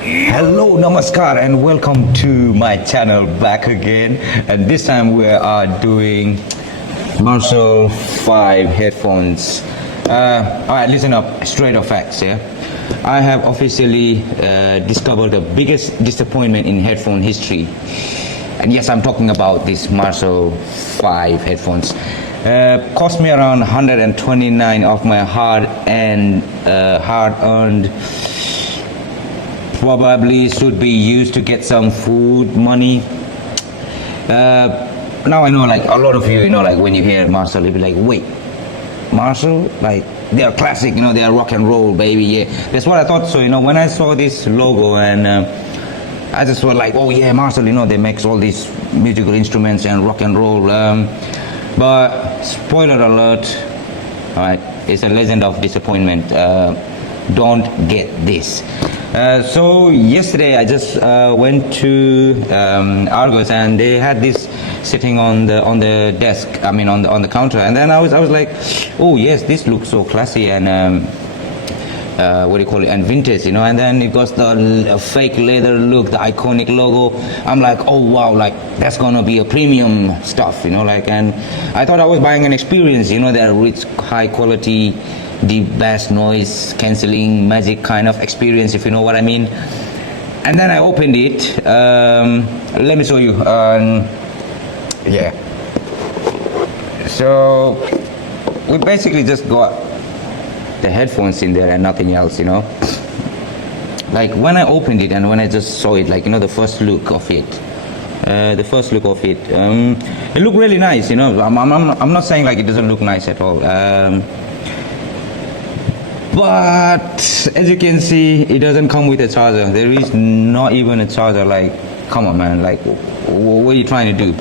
Hello, namaskar, and welcome to my channel back again. And this time we are doing Marshall 5 headphones. Alright, listen up, straight off facts, yeah. I have officially discovered the biggest disappointment in headphone history. And yes, I'm talking about this Marshall 5 headphones. Cost me around 129 of my hard-earned probably should be used to get some food money. Now I know, like, a lot of you, like, when you hear Marshall, you'll be like, wait, Marshall? Like, they are classic, they are rock and roll, baby, yeah. That's what I thought. So, when I saw this logo, and I just was like, oh yeah, Marshall, they make all these musical instruments and rock and roll. But spoiler alert, all right, it's a legend of disappointment. Don't get this. So yesterday I just went to Argos, and they had this sitting on the desk. I mean, on the counter, and then I was like, oh yes, this looks so classy and what do you call it? And vintage, And then it got the fake leather look, the iconic logo. I'm like, oh wow, like that's gonna be a premium stuff, Like, and I thought I was buying an experience, that rich, high quality, deep bass noise cancelling magic kind of experience, if you know what I mean. And then I opened it. Let me show you. Yeah. So we basically just got the headphones in there and nothing else, Like when I opened it and when I just saw it, like the first look of it. It looked really nice, I'm not saying like it doesn't look nice at all. But as you can see, it doesn't come with a charger. There is not even a charger. Like, come on, man. Like, what are you trying to do?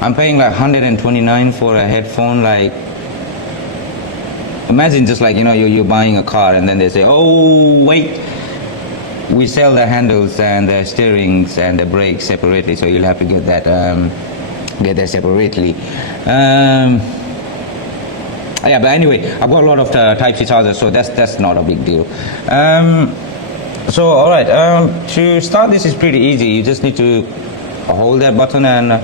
I'm paying like 129 for a headphone. Like, imagine just like, you're buying a car and then they say, oh, wait, we sell the handles and the steerings and the brakes separately. So you'll have to get that separately. Yeah, but anyway, I've got a lot of Type-C chargers, so that's not a big deal. So all right, to start this is pretty easy. You just need to hold that button and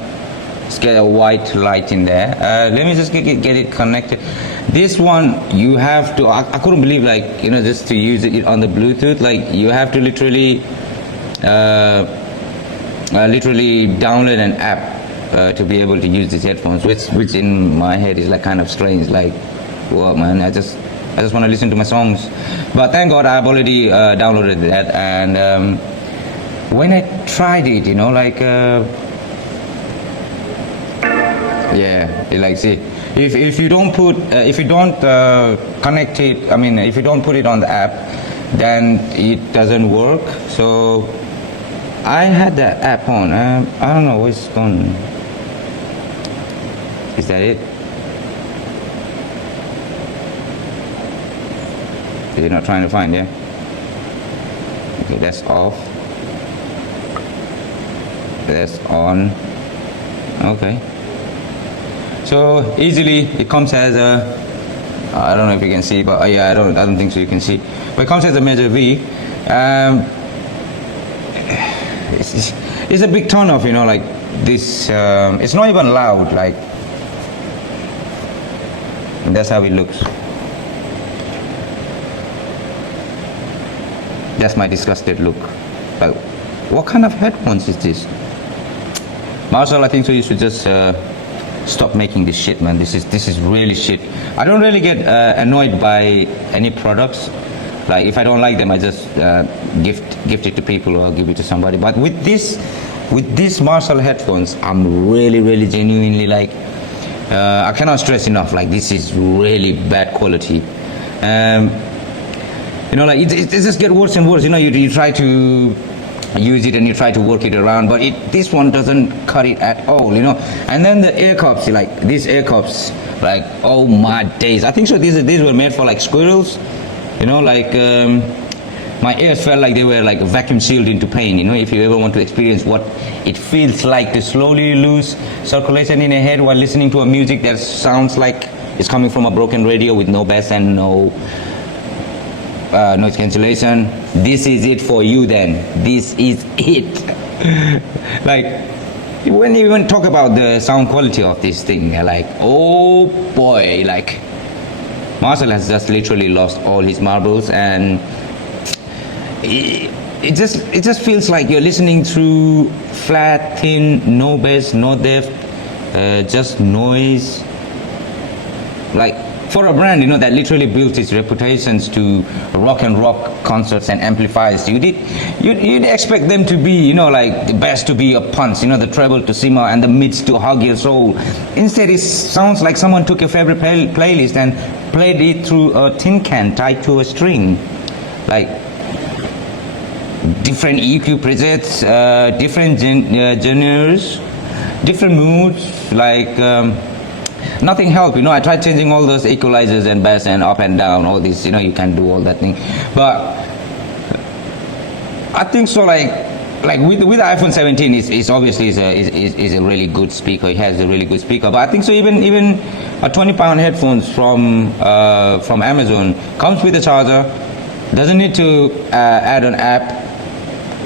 just get a white light in there. Let me just get it connected. This one you have to, I couldn't believe, like, just to use it on the Bluetooth, like you have to literally download an app to be able to use these headphones, which in my head is like kind of strange. Like, well, man, I just want to listen to my songs. But thank God I've already downloaded that. And when I tried it, like, yeah, like, see, if you don't connect it, I mean, if you don't put it on the app, then it doesn't work. So I had the app on. I don't know what's going. Is that it? You're not trying to find, yeah? Okay, that's off. That's on. Okay. So easily it comes as a, I don't know if you can see, but yeah, I don't think so you can see. But it comes as a measure V. It's a big turn off, like this. It's not even loud, like. And that's how it looks. That's my disgusted look. Like, what kind of headphones is this? Marshall, I think so you should just stop making this shit, man. This is really shit. I don't really get annoyed by any products. Like, if I don't like them, I just gift it to people or give it to somebody. But with these Marshall headphones, I'm really genuinely like, I cannot stress enough, like, this is really bad quality. Like, it just get worse and worse. You try to use it and you try to work it around, but this one doesn't cut it at all, And then the ear cups, like these ear cups, like, oh my days. I think so these were made for like squirrels, like my ears felt like they were like vacuum sealed into pain. If you ever want to experience what it feels like to slowly lose circulation in your head while listening to a music that sounds like it's coming from a broken radio with no bass and no noise cancellation. This is it for you then. This is it. Like, when you even talk about the sound quality of this thing, they're like, oh boy, like, Marshall has just literally lost all his marbles, and it just feels like you're listening through flat, thin, no bass, no depth, just noise. Like, for a brand, that literally built its reputations to rock and rock concerts and amplifiers, you'd expect them to be, like the bass to be a punch, the treble to simmer and the mids to hug your soul. Instead, it sounds like someone took your favorite playlist and played it through a tin can tied to a string. Like, different EQ presets, different genres, different moods, like nothing helped. I tried changing all those equalizers and bass and up and down, all this, you can do all that thing. But I think so, like with the iPhone 17 is obviously is a really good speaker. It has a really good speaker. But I think so even a 20-pound headphones from Amazon comes with a charger, doesn't need to add an app,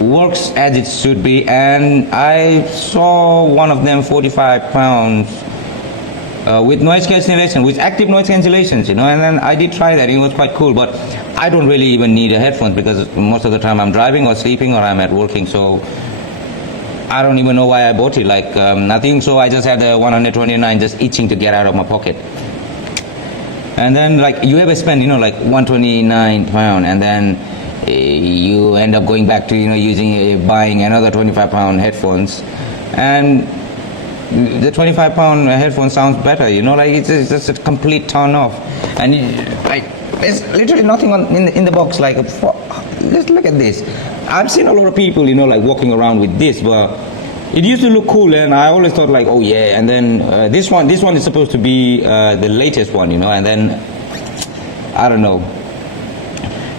works as it should be. And I saw one of them 45 pounds with noise cancellation, with active noise cancellations, and then I did try that. It was quite cool, but I don't really even need a headphones because most of the time I'm driving or sleeping or I'm at working, so I don't even know why I bought it. Like, nothing. So I just had the 129 just itching to get out of my pocket. And then, like, you ever spend, like 129 pound, and then you end up going back to, buying another 25-pound headphones, and the 25-pound headphone sounds better, like it's just a complete turn off. And there's literally nothing in the box. Like, just look at this. I've seen a lot of people, like walking around with this, but it used to look cool, and I always thought like, oh yeah. And then this one is supposed to be the latest one, and then I don't know.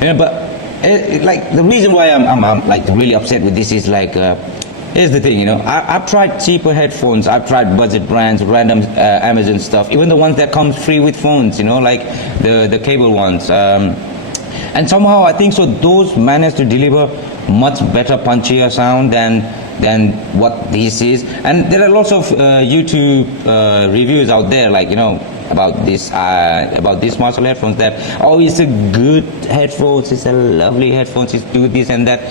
But like, the reason why I'm like really upset with this is like, here's the thing, I've tried cheaper headphones, I've tried budget brands, random Amazon stuff, even the ones that comes free with phones, like the cable ones. And somehow I think so those manage to deliver much better, punchier sound than what this is. And there are lots of YouTube reviews out there, like, about this Marshall headphones, that, oh, it's a good headphones, it's a lovely headphones, it's do this and that.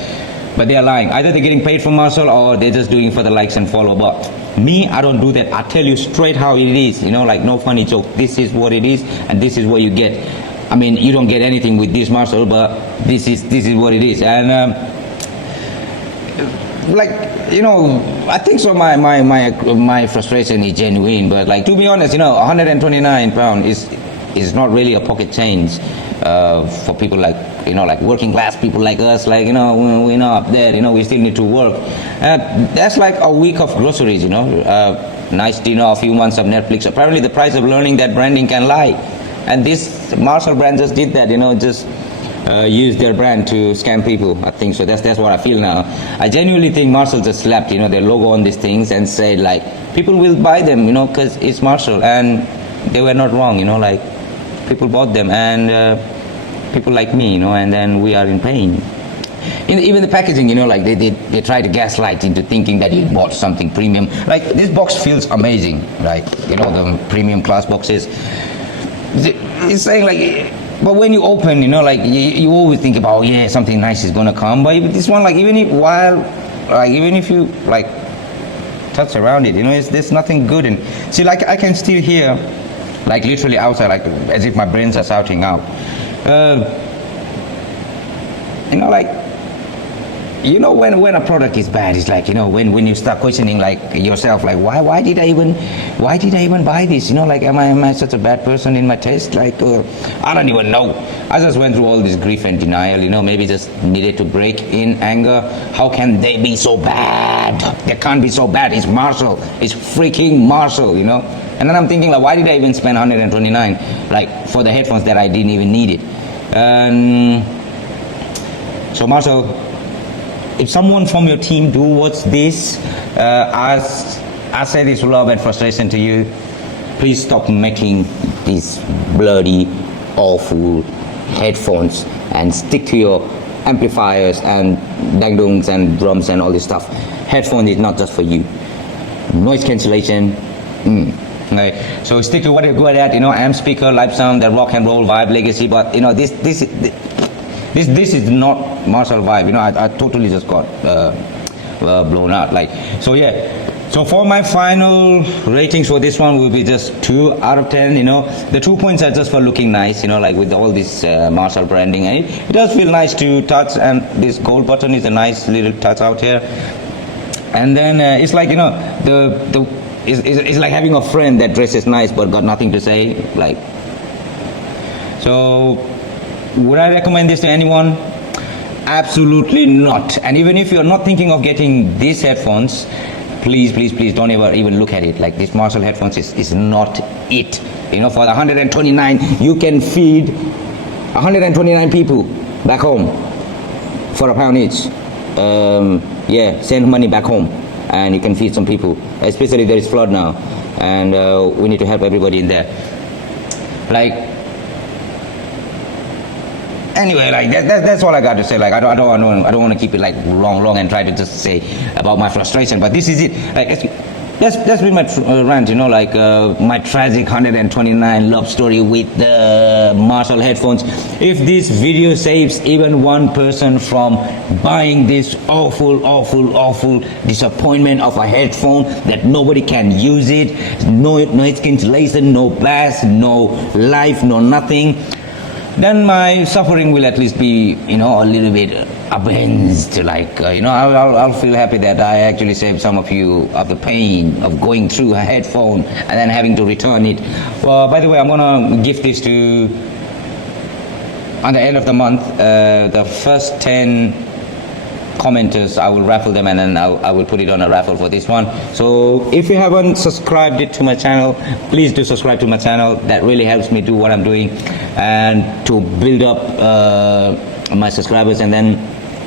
But they are lying. Either they're getting paid from Marshall or they're just doing it for the likes and follow. But me, I don't do that. I tell you straight how it is, like no funny joke. This is what it is, and this is what you get. I mean, you don't get anything with this Marshall, but this is what it is. And like, I think so my frustration is genuine. But like, to be honest, 129 pound is not really a pocket change for people like, like working class people like us, like, we're not up there, we still need to work. That's like a week of groceries, nice dinner, a few months of Netflix. Apparently the price of learning that branding can lie. And this Marshall brand just did that, just use their brand to scam people. I think so. That's what I feel now. I genuinely think Marshall just slapped, their logo on these things and said, like, people will buy them, because it's Marshall. And they were not wrong, like, people bought them, and people like me, and then we are in pain. Even the packaging, like they try to gaslight into thinking that you bought something premium. Like, this box feels amazing, right? The premium class boxes. It's saying like, but when you open, like you always think about, oh yeah, something nice is gonna come. But this one, like, even if you like touch around it, there's nothing good. And see, like, I can still hear, like, literally outside, like as if my brains are shouting out. Like, when a product is bad, it's like, when you start questioning, like, yourself, like, why did I even buy this? Like, am I such a bad person in my taste? Like, I don't even know. I just went through all this grief and denial, maybe just needed to break in anger. How can they be so bad? They can't be so bad. It's Marshall. It's freaking Marshall, And then I'm thinking, like, why did I even spend 129, like, for the headphones that I didn't even need it? So Marshall, if someone from your team do watch this, I say this love and frustration to you, please stop making these bloody, awful headphones and stick to your amplifiers and dangdungs and drums and all this stuff. Headphone is not just for you. Noise cancellation. Right. So stick to what you're good at, amp, speaker, live sound, the rock and roll vibe, legacy. But this is not martial vibe. I totally just got blown out. So yeah. So for my final ratings for this one will be just 2 out of 10. The 2 points are just for looking nice. With all this martial branding, and it does feel nice to touch. And this gold button is a nice little touch out here. And then it's like it's like having a friend that dresses nice but got nothing to say. So would I recommend this to anyone? Absolutely not. And even if you're not thinking of getting these headphones, please don't ever even look at it. This Marshall headphones is not it. For the 129, you can feed 129 people back home for £1 each. Send money back home and you can feed some people, especially there is flood now, and we need to help everybody in there. Anyway, that's all I got to say. I don't want to keep it long and try to just say about my frustration. But this is it. That's been my rant. My tragic 129 love story with the Marshall headphones. If this video saves even one person from buying this awful disappointment of a headphone that nobody can use it, no noise cancellation, no blast, no life, no nothing, then my suffering will at least be, a little bit avenged. I'll feel happy that I actually saved some of you of the pain of going through a headphone and then having to return it. Well, by the way, I'm gonna gift this to, on the end of the month, the first 10 commenters, I will raffle them, and then I will put it on a raffle for this one. So if you haven't subscribed to my channel, please do subscribe to my channel. That really helps me do what I'm doing and to build up my subscribers, and then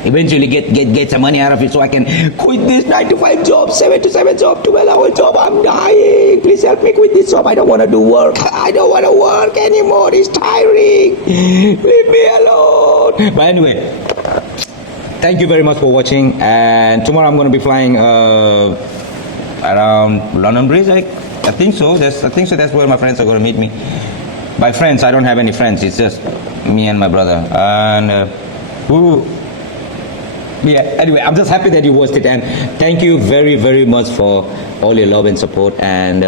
eventually get some money out of it so I can quit this 9-to-5 job, 7-to-7 job, 12-hour job. I'm dying. Please help me quit this job. I don't want to do work. I don't want to work anymore. It's tiring. Leave me alone. But anyway, thank you very much for watching, and tomorrow I'm going to be flying around London Bridge. I think so. That's where my friends are going to meet me. By friends, I don't have any friends. It's just me and my brother. And anyway, I'm just happy that you watched it, and thank you very, very much for all your love and support. And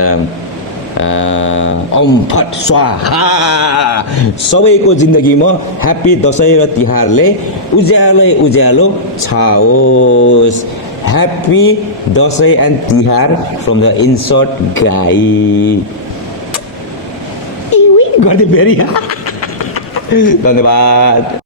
Om Phat Swaha, सबैको जिन्दगीमा happy Dashain र तिहारले उज्यालो छाओस्. Happy Dashain and Tihar from the insert guy. गर्दै फेरि धन्यवाद.